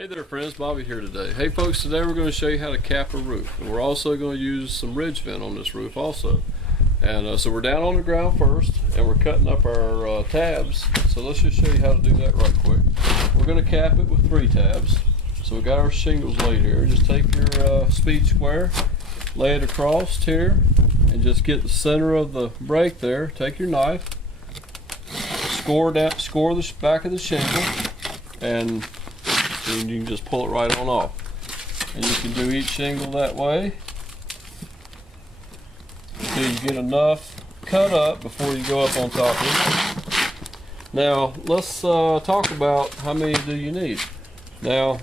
Hey there friends, Bobby here today. Hey folks, today we're going to show you how to cap a roof. And we're also going to use some ridge vent on this roof also. And so we're down on the ground first and we're cutting up our tabs. So let's just show you how to do that right quick. We're going to cap it with 3 tabs. So we got our shingles laid here. Just take your speed square, lay it across here, and just get the center of the break there. Take your knife, score the back of the shingle, and then you can just pull it right on off. And you can do each shingle that way until you get enough cut up before you go up on top of it. Now let's talk about how many do you need. Now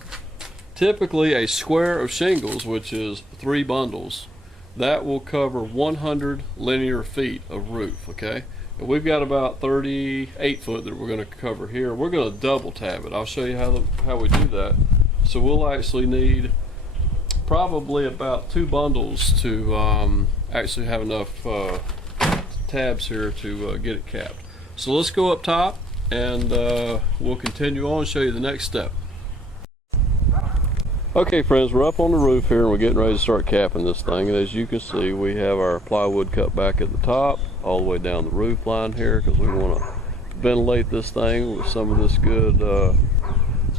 typically a square of shingles, which is 3 bundles, that will cover 100 linear feet of roof, okay? And we've got about 38 foot that we're going to cover here. We're going to double tab it. I'll show you how we do that. So we'll actually need probably about 2 bundles to actually have enough tabs here to get it capped. So let's go up top and we'll continue on and show you the next step. Okay friends, we're up on the roof here and we're getting ready to start capping this thing. And as you can see, we have our plywood cut back at the top, all the way down the roof line here, because we want to ventilate this thing with some of this good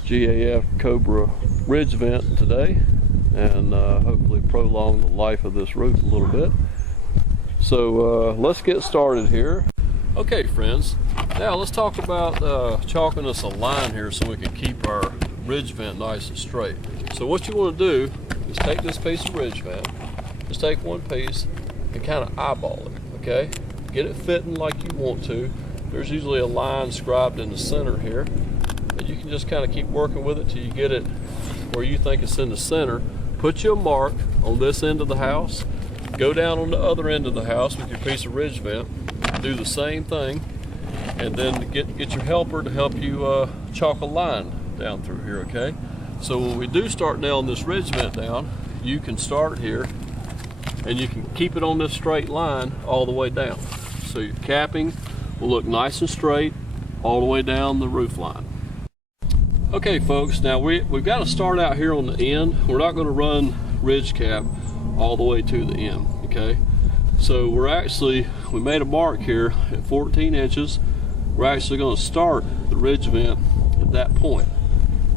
GAF Cobra ridge vent today, and hopefully prolong the life of this roof a little bit. So let's get started here. Okay friends, now let's talk about chalking us a line here so we can keep our ridge vent nice and straight. So what you want to do is take this piece of ridge vent, just take one piece and kind of eyeball it, okay? Get it fitting like you want to. There's usually a line scribed in the center here, and you can just kind of keep working with it till you get it where you think it's in the center. Put you a mark on this end of the house, go down on the other end of the house with your piece of ridge vent, do the same thing, and then get your helper to help you chalk a line down through here, okay? So when we do start nailing this ridge vent down, you can start here and you can keep it on this straight line all the way down. So your capping will look nice and straight all the way down the roof line. Okay folks, now we've got to start out here on the end. We're not going to run ridge cap all the way to the end, okay? So we made a mark here at 14 inches. We're actually going to start the ridge vent at that point.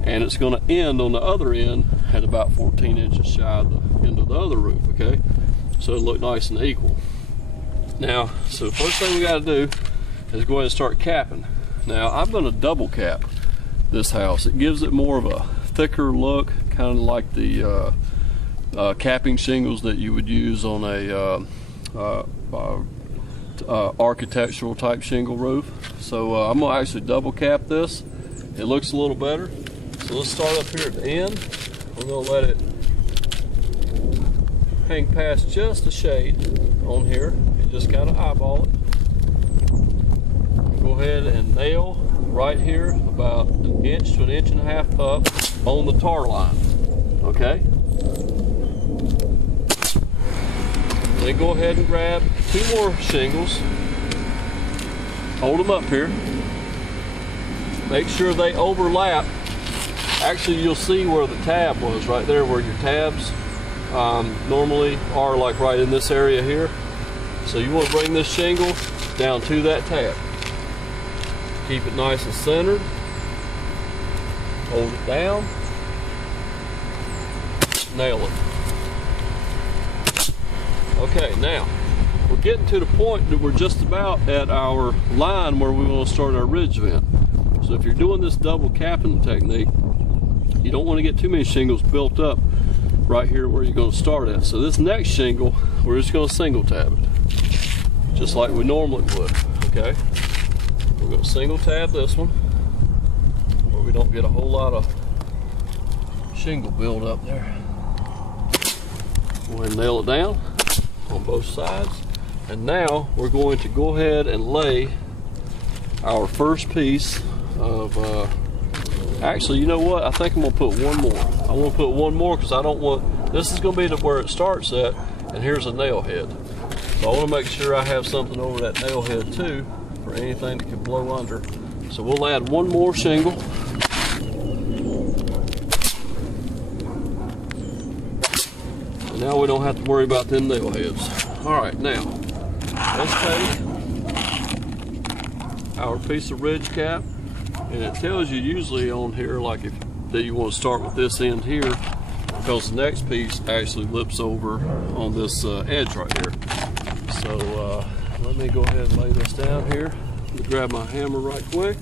And it's going to end on the other end at about 14 inches shy of the end of the other roof, okay? So it'll look nice and equal. Now, so the first thing we got to do is go ahead and start capping. Now, I'm going to double cap this house. It gives it more of a thicker look, kind of like the capping shingles that you would use on a architectural type shingle roof. So I'm going to actually double cap this. It looks a little better. So let's start up here at the end. We're going to let it hang past just a shade on here and just kind of eyeball it. Go ahead and nail right here about 1 inch to 1.5 inches up on the tar line, okay? Then go ahead and grab 2 more shingles, hold them up here, make sure they overlap. Actually, you'll see where the tab was right there, where your tabs normally are, like right in this area here. So you want to bring this shingle down to that tab. Keep it nice and centered. Hold it down. Nail it. Okay, now we're getting to the point that we're just about at our line where we want to start our ridge vent. So if you're doing this double capping technique, you don't want to get too many shingles built up right here where you're going to start at. So this next shingle, we're just going to single tab it, just like we normally would, okay? We're going to single tab this one, where we don't get a whole lot of shingle build up there. Go ahead and nail it down on both sides. And now we're going to go ahead and lay our first piece of actually, you know what? I think I'm going to put 1 more. I want to put 1 more because I don't want, this is going to be where it starts at, and here's a nail head. So I want to make sure I have something over that nail head too for anything that could blow under. So we'll add 1 more shingle. now we don't have to worry about them nail heads. Alright, now let's take our piece of ridge cap, and it tells you usually on here like if that you want to start with this end here, because the next piece actually lips over on this edge right here. So let me go ahead and lay this down here. Let me grab my hammer right quick.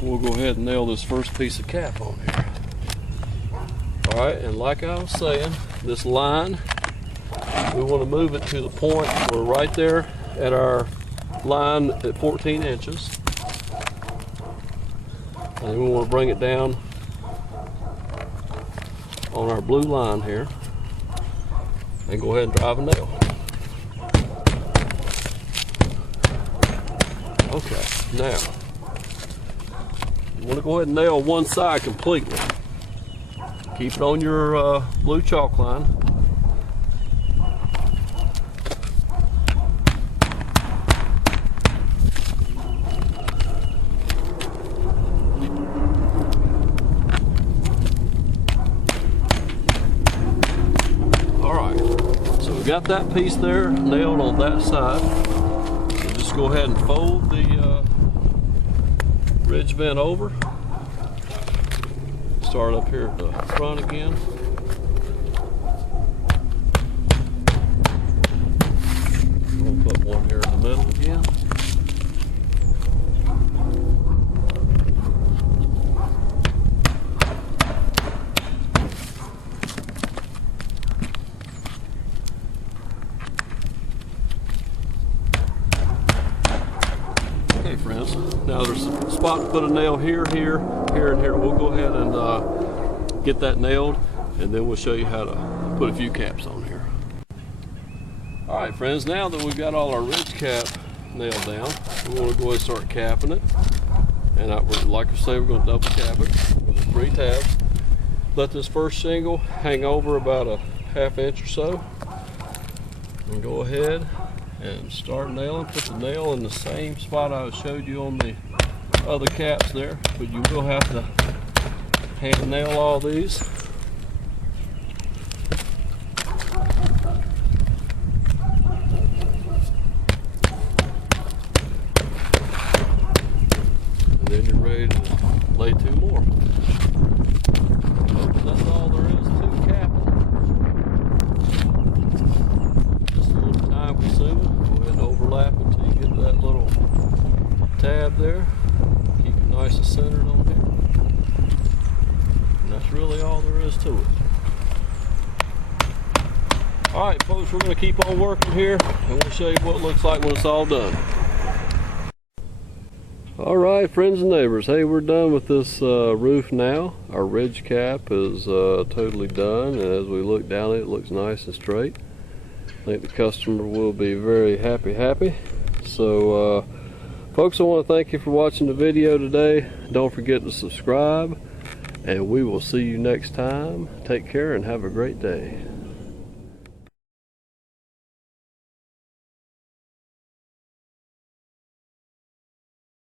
We'll go ahead and nail this first piece of cap on here. Alright, and like I was saying, this line, we want to move it to the point where right there at our line at 14 inches. And then we want to bring it down on our blue line here and go ahead and drive a nail. Okay, now you want to go ahead and nail one side completely. Keep it on your blue chalk line. Got that piece there nailed on that side. So just go ahead and fold the ridge vent over. Start up here at the front again. We'll put one here in the middle again. Friends, now there's a spot to put a nail here, here, here, and here. We'll go ahead and get that nailed, and then we'll show you how to put a few caps on here. Alright friends, now that we've got all our ridge cap nailed down, we want to go ahead and start capping it. And like I say, we're going to double cap it with 3 tabs. Let this first shingle hang over about a ½ inch or so, and go ahead and start nailing. Put the nail in the same spot I showed you on the other caps there, but you will have to hand nail all these. And then you're ready to lay 2 more. Folks, that's all there is to capping. Just a little time consuming. Overlap until you get to that little tab there. Keep it nice and centered on here. And that's really all there is to it. Alright folks, we're going to keep on working here, and we'll show you what it looks like when it's all done. Alright friends and neighbors, hey, we're done with this roof now. Our ridge cap is totally done, and as we look down it looks nice and straight. I think the customer will be very happy. So folks, I want to thank you for watching the video today. Don't forget to subscribe, and we will see you next time. Take care and have a great day.